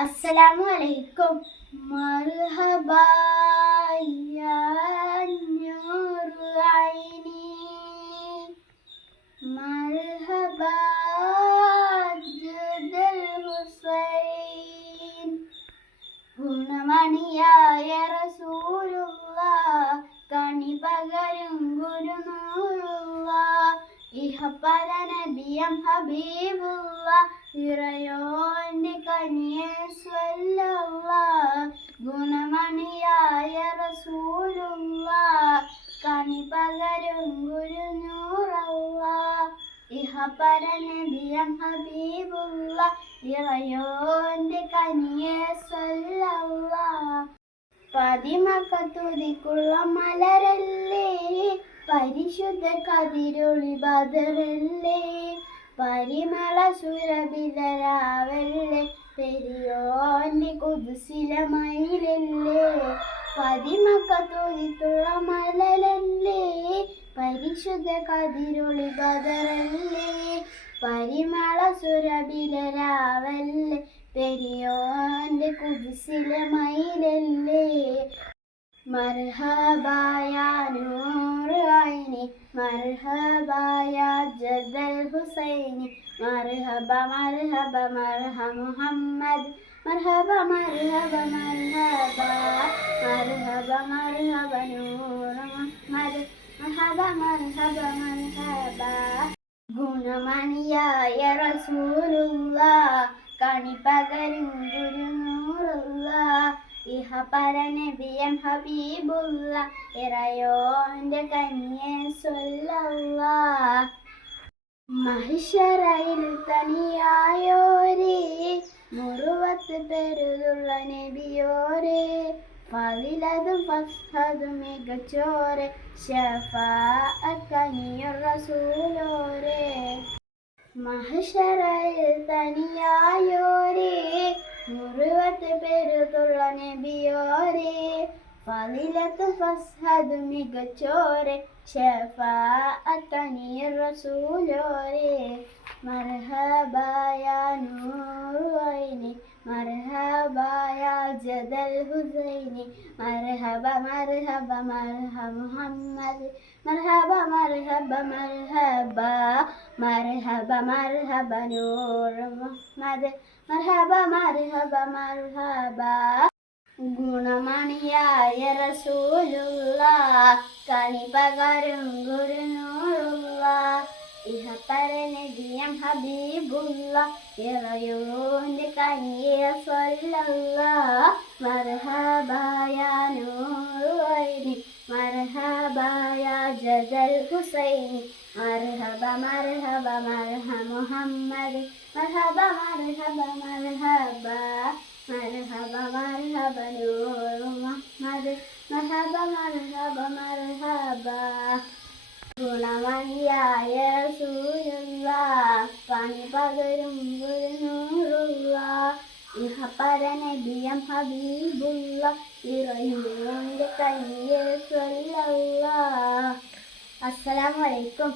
അസ്സലാമു അലൈക്കും. മർഹബ യാ നൂറു ഐനി മർഹബ ജദൽ ഹുസൈൻ ഗുണമണിയായ റസൂലുള്ള കണി പകരും ഗുരുനൂറുള്ള ഇഹപര നബിയം ഹബീബുള്ള ഇറയോന്റെ കനിയെ സ്വല്ല ഗുണമണിയായ റസൂലുള്ള ഹബീബുള്ള പതിമക്കത്തുതിക്കുള്ള മലരല്ലേ പരിശുദ്ധ കതിരൊളി ബദറല്ലേ. പരിമള സുരഭിതരാവല്ലേ പെരിയോന്റെ കുതിസില മയിലല്ലേ. പതിമക്കത്തുതിക്കുള്ള മലലല്ലേ? പരിശുദ്ധ കതിരൊളി ബദറല്ലേ പരിമള സുരബിലരാവല്ലേ പെരിയോന്റെ കുതിസിലെ മയിലല്ലേ? മർഹബായ നൂറ് ഐനി മർഹബായ ജദൽ ഹുസൈനി മർഹബ മർഹബ مرحبا മുഹമ്മദ്. മർഹബ മർഹബ മർഹബ. മർഹബ മർഹബ നൂറ് മുഹമ്മദ്. മർഹബ മർഹബ മർഹബ. ഗുണമണിയായ റസൂലുള്ള കണി പകരും ഗുരുനൂറുള്ള. ഇഹ പരനബിയം ഹബീബുള്ള ഇറയോന്റെ കനിയെ സ്വല്ല മഹിഷറയിൽ തനിയായോരേ മുറുവത്ത് പെരുതുള്ള നബിയോരേ ഫലിലതും ഫസ്ഹതും മികച്ചോരെ ഷഫാഅക്കനിയ റസൂലോരെ. മഹശറയിൽ തനിയായോരേ മുറുവത്ത് പെരുതുള്ള നബിയോരെ ഫലിലത്ത് ഫസ്ഹതും മികച്ചോരെ ഷഫാഅക്കനിയ റസൂലോരെ മർഹബായ നൂറുവൈനി മർഹബായ ജദൽ ഹുസൈനി മർഹബ മർഹബ മർഹ മുഹമ്മദ് മർഹബ മർഹബ മർഹബ മർഹബ മർഹബ നൂർ മുഹമ്മദ് മർഹബ മർഹബ മർഹബ ഗുണമണിയായ റസൂലുള്ള കണി പകരും ഗുരുനൂറുള്ള ഇഹപര നബിയം ഹബീബുള്ള ഇറയൂന്റെ കനിയ സ്വല്ല മർഹബായ നൂറുവൈനി മർഹബായ ജദൽ ഹുസൈനി മർഹബ മർഹബ മർഹ മുഹമ്മദ് മർഹബ മർഹബ മർഹബ മർഹബ മർഹബ നൂർ മുഹമ്മദ് മർഹബ മർഹബ മർഹബ ഗുണമണിയായ റസൂലുള്ള പണി പകരും ഗുരുനൂറുള്ള ഇഹപര നബിയം ഹബീബുള്ള ഇറയൂന്റെ കയ്യെ സ്വല്ല അസ്സലാമു അലൈക്കും